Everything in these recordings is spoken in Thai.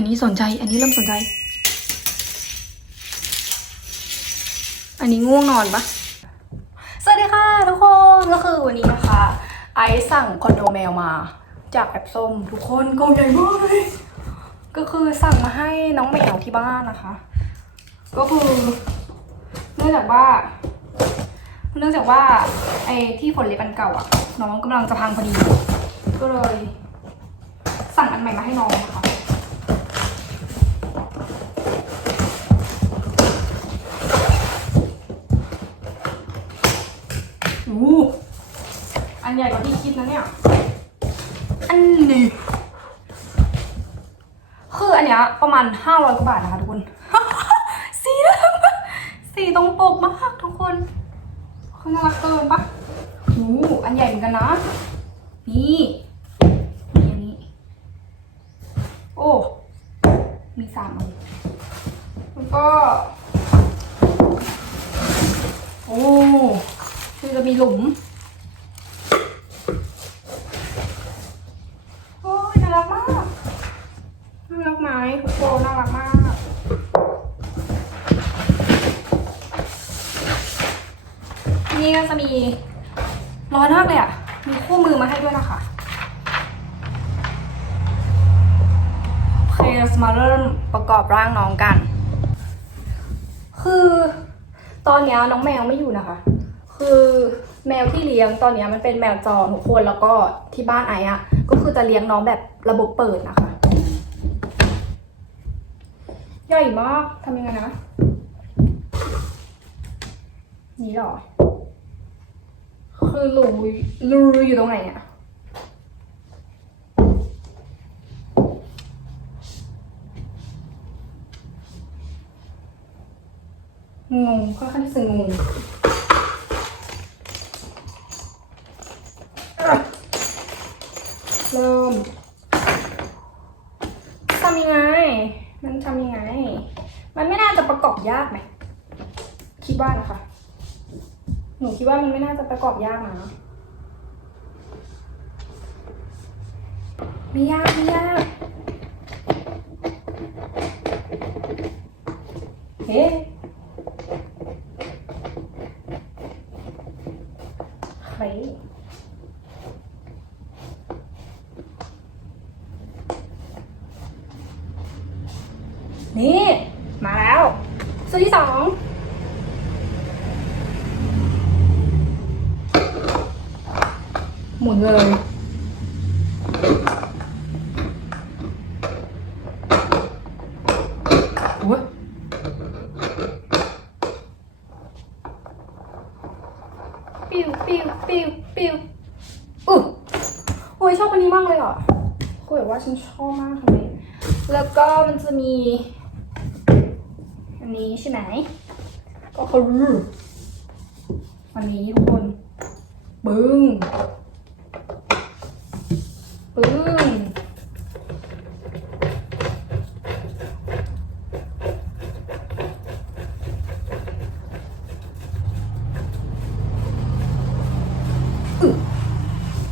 อันนี้สนใจ อันนี้เริ่มสนใจ อันนี้ง่วงนอนปะสวัสดีค่ะทุกคน ก็คือวันนี้นะคะ ไอซ์สั่งคอนโดแมวมา จากแอปส้มทุกคนกล่องใหญ่มากเลยก็คือสั่งมาให้น้องแมวที่บ้านนะคะ ก็คือเนื่องจากว่า เนื่องจากว่าไอ้ที่ฝนเล็บอันเก่าอะน้องกำลังจะพังพอดี ก็เลย สั่งอันใหม่มาให้น้องนะคะ อู้อัน ใหญ่กว่าที่คิดนะเนี่ย อันนี้ คืออันเนี้ยประมาณห้าร้อยกว่าบาทนะคะทุกคน สีดำสีตรงปกมากทุกคน คือน่ารักเกินปะอู้อันใหญ่เหมือนกันนะ นี่นี่อันนี้ โอ้ มีสามอันแล้วก็ โอ้ คือจะมีหลุม โอ้ยน่ารักมาก น่ารักไหมทุกคนน่ารักมาก นี่ก็จะมีร้อนมากเลยอะ มีคู่มือมาให้ด้วยนะคะ โอเคเราจะมาเริ่มประกอบร่างน้องกัน คือตอ นี้น้องแมวไม่อยู่นะคะ คือแมวที่เลี้ยงตอนนี้มันเป็นแมวจรทุกคนแล้วก็ที่บ้านไอ้อะก็คือจะเลี้ยงน้องแบบระบบเปิดนะคะใหญ่มากทำยังไงนะ นี่หรอ คือรูรูอยู่ตรงไหนอะ งงค่อนข้างที่จะงงเริ่มทำยังไง มันทำยังไง มันไม่น่าจะประกอบยากไหมคิดว่านะคะ หนูคิดว่ามันไม่น่าจะประกอบยากนะไม่ยากไม่ยากเฮ้ใคร นี่ มาแล้วส่วนที่สอง หมุนเลยโอ้ยปิวปิวปิวปิวอุ๊ยโอ้ยชอบอันนี้มากเลยอะคุยแบบว่าฉันชอบมากเลยแล้วก็มันจะมีอั นี้ใช่ไหม ก็คืออันนี้ทุกคนปึ้งปึ้ง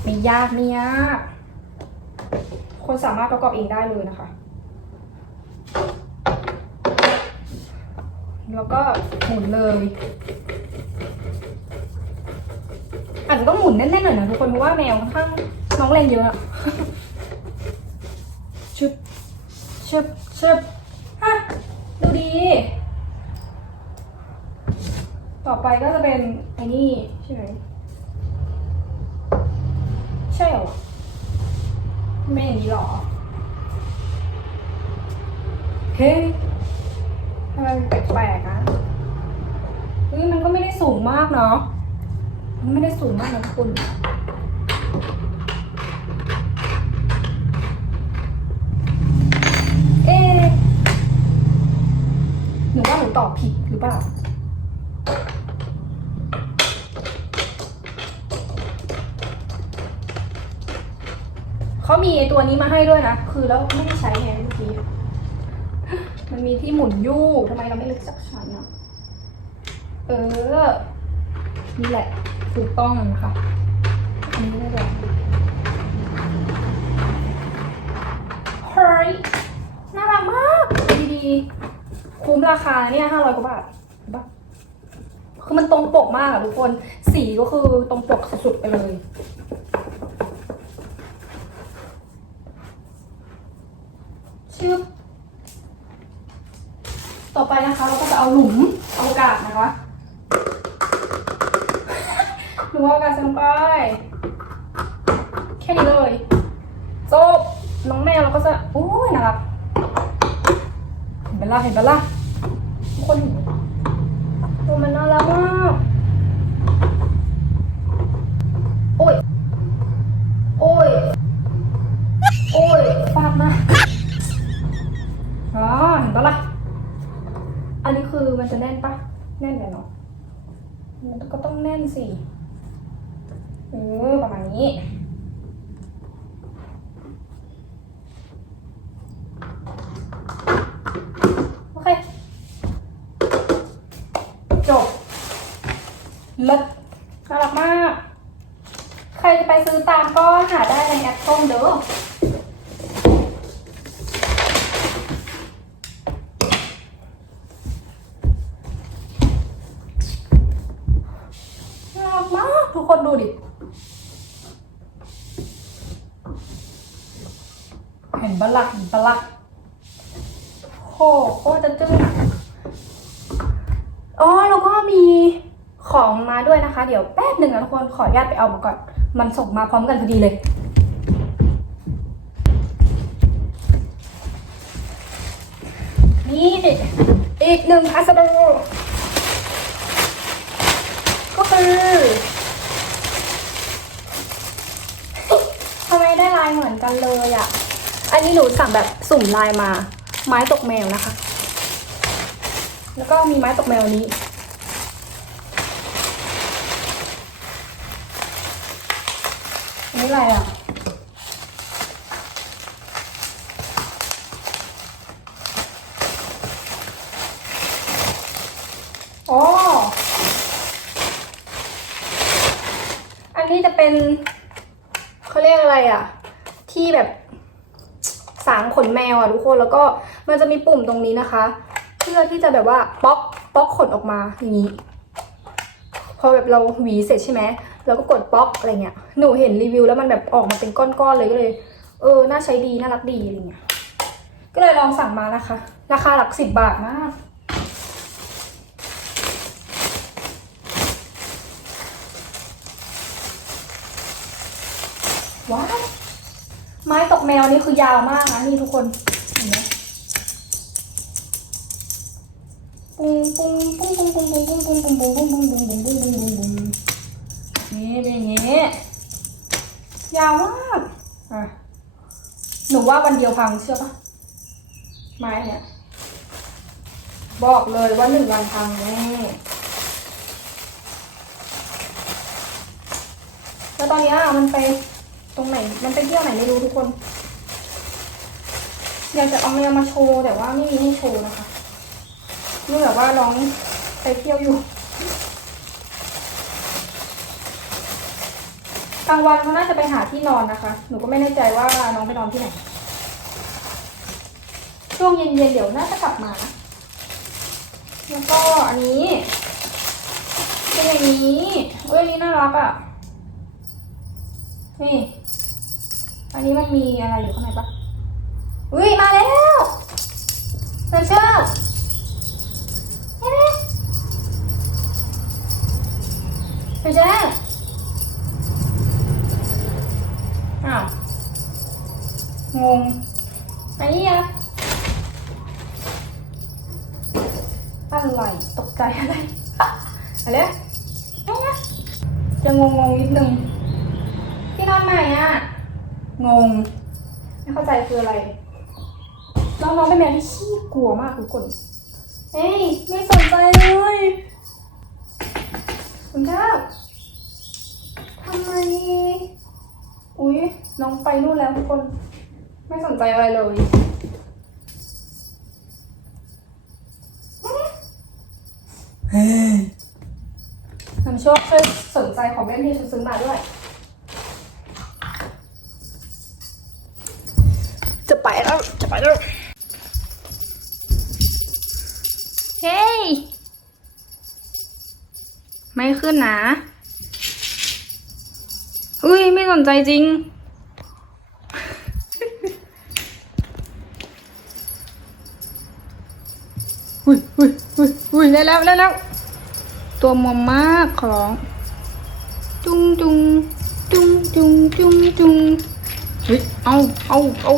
ไม่ยากไม่ยากคนสามารถประกอบเองได้เลยนะคะ แล้วก็หมุนเลย อาจจะต้องหมุนแน่นๆหน่อยนะทุกคนเพราะว่าแมวค่อนข้างน้องเล่นเยอะอะชึบชึบชึบฮะดูดี ต่อไปก็จะเป็นไอ้นี่ใช่ไหมใช่เหรอไม่อย่างนี้หรอ เฮ้ยทำไมันแปลกๆอะเฮ้ยมันก็ไม่ได้สูงมากเนาะ มันไม่ได้สูงมากนะคุณ เอ๊หนูว่าหนูตอบผิดหรือเปล่าเขามีตัวนี้มาให้ด้วยนะ คือแล้วไม่ได้ใช้ไงเมื่อกี้ มันมีที่หมุนยู่ทำไมเราไม่เลือกสักชั้นอะเออ นี่แหละถูกต้องนะคะอันนี้ได้เลยเฮ้ยน่ารักมาก ดีๆ คุ้มราคาเนี่ยห้าร้อยกว่าบาทคือมันตรงปกมากอะทุกคน สีก็คือตรงปกสุดๆไปเลย ชื่อ ต่อ ไปนะคะ เราก็จะเอาหลุมเอากาดนะคะหลุมอากาศใส่ลงไป แค่นี้เลยจบน้องแมวเราก็จะอุ้ยนะครับเห็นเปล่าเห็นเปล่าทุกคนเห็นมันน่ารักมากโอ้ย โอ้ย โอ้ยฟาดนะอ๋อเห็นปะล่ะ อันนี้คือมันจะแน่นปะแน่นเลยเนาะ มันก็ต้องแน่นสิ เออ ประมาณนี้ โอเค จบเลิศน่ารักมาก ใครจะไปซื้อตามก็หาได้ในแอปส้มเด้อ น่ารักมากทุกคนดูดิ เห็นปะล่ะโหโคตรจะจึ้งอะอ๋อแล้วก็มีของมาด้วยนะคะ เดี๋ยวแป๊บหนึ่งนะทุกคนขออนุญาตไปเอามาก่อน มันส่งมาพร้อมกันพอดีเลย นี่อีกหนึ่งพัสดุก็คือทำไมได้ลายเหมือนกันเลยอะ อันนี้หนูสั่งแบบสุ่มลายมา ไม้ตกแมวนะคะ แล้วก็มีไม้ตกแมวนี้ อันนี้อะไรอะอ๋ออันนี้จะเป็นเขาเรียกอะไรอะ ที่แบบสางขนแมวอะทุกคนแล้วก็มันจะมีปุ่มตรงนี้นะคะ เพื่อที่จะแบบว่าป๊อกป๊อกขนออกมาอย่างนี้ พอแบบเราหวีเสร็จใช่ไหมเราก็กดป๊อกอะไรเงี้ยหนูเห็นรีวิวแล้วมันแบบออกมาเป็นก้อนๆเลยก็เลย เออน่าใช้ดีน่ารักดีอะไรเงี้ยก็เลยลองสั่งมานะคะ ราคาหลักสิบบาทมากว้าว ไม้ตกแมวนี่คือยาวมากนะนี่ทุกคนเห็นไหมปุ้งปุ้งปุ้งปุ้งปุ้งปุ้งปุ้งปุ้งปุ้งปุ้งปุ้งปุ้งปุ้งปุ้งปุ้งปุ้งปุ้งปุ้งนี่เป็นอย่างงี้ยาวมากอะหนูว่าวันเดียวพังเชื่อปะไม้เนี่ยบอกเลยว่าหนึ่งวันพังแน่แล้วตอนเนี้ยมันไป ตรงไหน มันไปเที่ยวไหนไม่รู้ทุกคน อยากจะเอาแมวมาโชว์แต่ว่าไม่มีให้โชว์นะคะนี่แบบว่าน้องไปเที่ยวอยู่กลางวันเขาน่าจะไปหาที่นอนนะคะ หนูก็ไม่แน่ใจว่าน้องไปนอนที่ไหน ช่วงเย็นๆเดี๋ยวน่าจะกลับมานะแล้วก็อันนี้เป็นอย่างนี้เอ้ยนนี้น่ารักอะนี่ อันนี้มันมีอะไรอยู่ข้างในปะอุ้ยมาแล้วเซนเชอร์เนไหมเซนเชอร์อ้าวงงอันนี้อะอะไรตกใจอะไรอะไรอะไรจะงงงๆนิดนึงที่นอนใหม่อะ งง ไม่เข้าใจคืออะไร น้องๆเป็นแมวที่ขี้กลัวมากทุกคนเอ้ย ไม่สนใจเลยคุณเจ้าทำไม อุ๊ยน้องไปนู่นแล้วทุกคน ไม่สนใจอะไรเลยเฮ้ยฉันชอบช่วยสนใจของเล่นที่ฉันซื้อมาด้วย จะไปแล้ว จะไปแล้ว เฮ้ย ไม่ขึ้นนะ อุ้ย ไม่สนใจจริง อุ้ยอุ้ยอุ้ยอุ้ยได้แล้วได้แล้ว ตัวมอมมากของ จุงจุงจุงจุงจุงจุงเฮ้ยเอาเอาเอา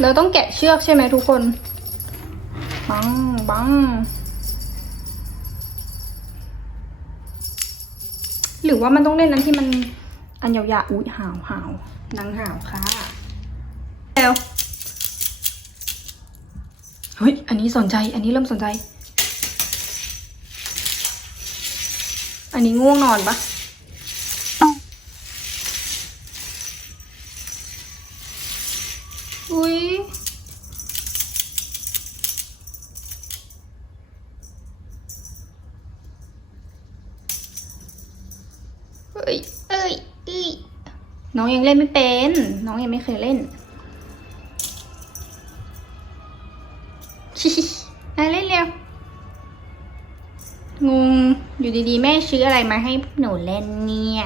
เราต้องแกะเชือกใช่ไหมทุกคน บัง บัง หรือว่ามันต้องเล่นนั้นที่มันอันยาวๆอุ้ยหาวหาวนางหาวค่ะแล้วเฮ้ย อันนี้สนใจ อันนี้เริ่มสนใจ อันนี้ง่วงนอนปะอุ้ย เอ้ยเอ้ยเอ้ยน้องยังเล่นไม่เป็น น้องยังไม่เคยเล่นมาเล่นเร็วงงอยู่ดีๆ แม่ซื้ออะไรมาให้หนูเล่นเนี่ย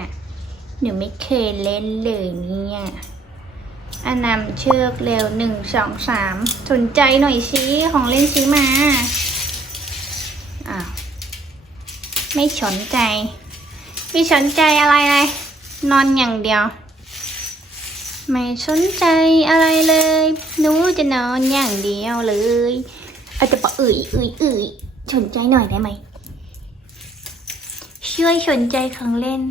หนูไม่เคยเล่นเลยเนี่ยอันนำเชือกเร็วหนึ่งสองสามสนใจหน่อยสิของเล่นซื้อมาอ้าวไม่สนใจ ไม่สนใจอะไรเลย นอนอย่างเดียว ไม่สนใจอะไรเลยหนูจะนอนอย่างเดียวเลยอาจจะปะเอ่ยเอ่ยเอ่ยสนใจหน่อยได้ไหมช่วยสนใจของเล่น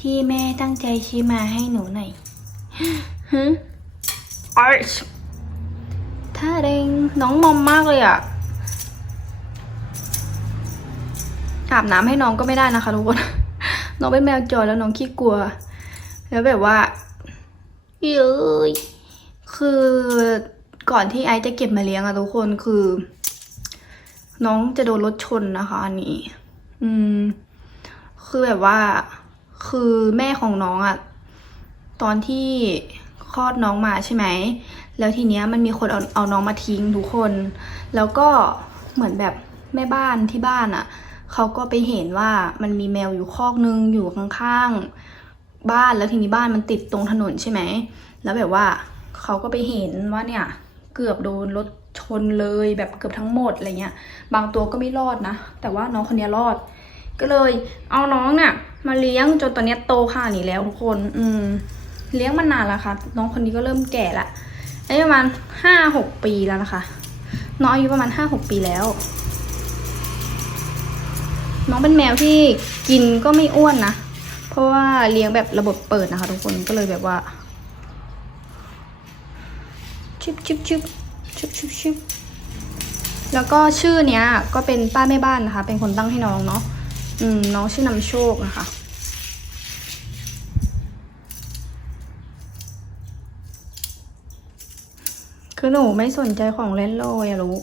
ที่แม่ตั้งใจชี้มาให้หนูหน่อยฮึอาร์ชท่าเด้งน้องมอมมากเลยอะอาบน้ำให้น้องก็ไม่ได้นะคะทุกคน น้องเป็นแมวจรแล้วน้องขี้กลัว แล้วแบบว่าเย้ยคือก่อนที่ไอจะเก็บมาเลี้ยงอะทุกคนคือ น้องจะโดนรถชนนะคะอันนี้ อืม คือแบบว่า คือแม่ของน้องอะตอนที่คลอดน้องมาใช่ไหม แล้วทีเนี้ยมันมีคนเอาเอาน้องมาทิ้งทุกคน แล้วก็เหมือนแบบแม่บ้านที่บ้านอะ เขาก็ไปเห็นว่ามันมีแมวอยู่คอกนึงอยู่ข้างๆบ้านแล้วทีนี้บ้านมันติดตรงถนนใช่ไหมแล้วแบบว่าเขาก็ไปเห็นว่าเนี่ยเกือบโดนรถชนเลยแบบเกือบทั้งหมดอะไรเงี้ย บางตัวก็ไม่รอดนะ แต่ว่าน้องคนนี้รอด ก็เลย เอาน้องเนี่ยมาเลี้ยงจนตอนนี้โตขนาดนี้แล้วทุกคน อืม เลี้ยงมานานแล้วค่ะ น้องคนนี้ก็เริ่มแก่ละอายุประมาณห้าหกปีแล้วนะคะ น้องอายุประมาณห้าหกปีแล้ว น้องเป็นแมวที่กินก็ไม่อ้วนนะ เพราะว่าเลี้ยงแบบระบบเปิดนะคะทุกคนก็เลยแบบว่าชิบชิบชิบชิบชิบชิบแล้วก็ชื่อเนี้ยก็เป็นป้าแม่บ้านนะคะ เป็นคนตั้งให้น้องเนาะอืมน้องชื่อนำโชคนะคะคือหนูไม่สนใจของเล่นเลยอะลูก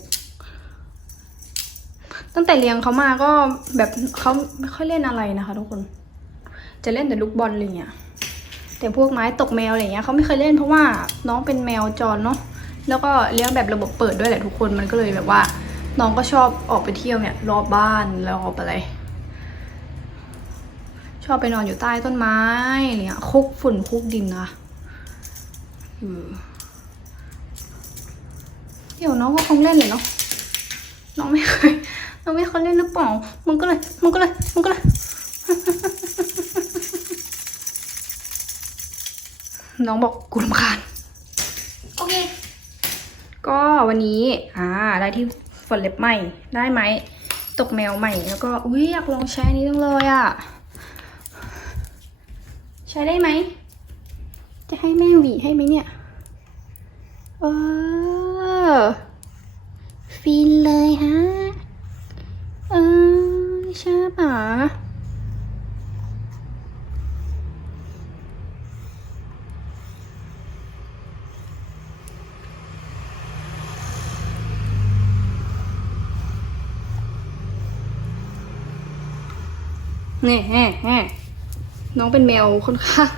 ตั้งแต่เลี้ยงเขามาก็แบบเขาไม่ค่อยเล่นอะไรนะคะทุกคน จะเล่นแต่ลูกบอลอะไรเงี้ยแต่พวกไม้ตกแมวอะไรเงี้ยเขาไม่เคยเล่นเพราะว่าน้องเป็นแมวจรเนาะแล้วก็เลี้ยงแบบระบบเปิดด้วยแหละทุกคนมันก็เลยแบบว่า น้องก็ชอบออกไปเที่ยวเนี่ยรอบบ้านแล้วออกไปอะไรชอบไปนอนอยู่ใต้ต้นไม้อะไรเงี้ยคุกฝุ่นคุกดินนะเดี๋ยวน้องก็คงเล่นเลยเนาะน้องไม่เคย น้องไม่เคยเล่นหรือเปล่ามันก็เลยมันก็เลยมันก็เลยน้องบอกกูรำคาญโอเค ก็วันนี้อ่าได้ที่ฝนเล็บใหม่ได้ไหมตกแมวใหม่แล้วก็อุ้ยอยากลองใช้นนี้จังเลยอะ่ะ ใช้ได้ไหม จะให้แม่หวีให้ไหมเนี่ย เออฟินเลยฮะ เออใช่ปะนี่แฮ่แฮ่น้องเป็นแมวค่อนข้าง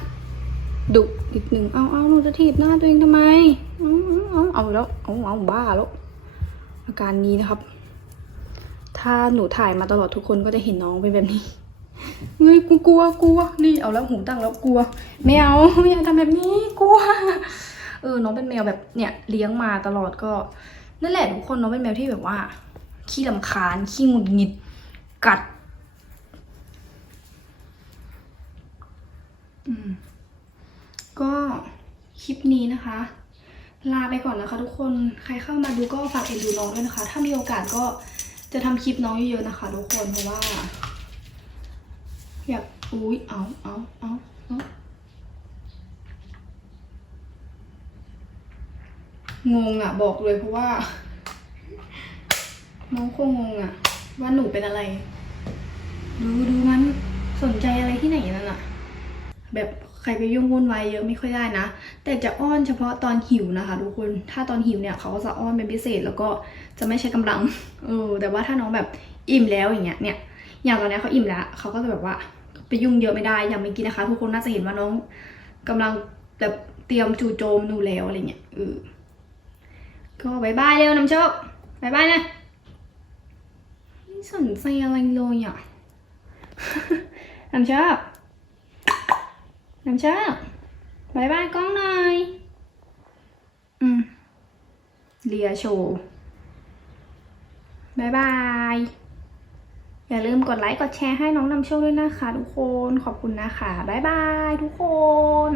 ดุนิดหนึ่งเอาเอาหนูจะถีบหน้าตัวเองทำไม เอาเอาแล้ว เอาเอาบ้าแล้ว อาการนี้นะครับ ถ้าหนูถ่ายมาตลอดทุกคนก็จะเห็นน้องเป็นแบบนี้เฮ้ยกูกลัวกลัวนี่เอาแล้วหูตั้งแล้วกลัวไม่เอาอย่าทำแบบนี้กลัวเออน้องเป็นแมวแบบเนี่ยเลี้ยงมาตลอดก็ นั่นแหละทุกคนน้องเป็นแมวที่แบบว่า ขี้ลำคาญขี้หงุดหงิดกัดก็คลิปนี้นะคะ ลาไปก่อนนะคะทุกคนใครเข้ามาดูก็ฝากเอ็นดูน้องด้วยนะคะ ถ้ามีโอกาสก็ จะทำคลิปน้องเยอะๆนะคะทุกคนเพราะว่า อยากอุ้ยเอาเอาเอาเอางงอะ บอกเลยเพราะว่า น้องคงงงอะ ว่าหนูเป็นอะไร ดูดูมันสนใจอะไรที่ไหนนั่นอะ แบบ ใครไปยุ่งวุ่นวายเยอะไม่ค่อยได้นะ แต่จะอ้อนเฉพาะตอนหิวนะคะ ทุกคน ถ้าตอนหิวเนี่ยเขาก็จะอ้อนเป็นพิเศษแล้วก็จะไม่ใช้กำลัง เออ แต่ว่าถ้าน้องแบบอิ่มแล้วอย่างเงี้ย เนี่ย อย่างตอนนี้เขาอิ่มแล้วเขาก็จะแบบว่าไปยุ่งเยอะไม่ได้ อยังไม่กินนะคะ ทุกคนน่าจะเห็นว่าน้องกำลังแบบเตรียมจู่โจมหนูแล้วอะไรเงี้ย เออ ก็บายบายเร็วน้ำโชคบายบายนะไม่สนใจอะไรเลยอะน้ำโชค น้ำโชคบายบายกล้องหน่อยอืมเลียโชว์บายบายอย่าลืมกดไลค์ กดแชร์ให้น้องนำโชคด้วยนะคะทุกคน ขอบคุณนะคะ บ๊ายบายทุกคน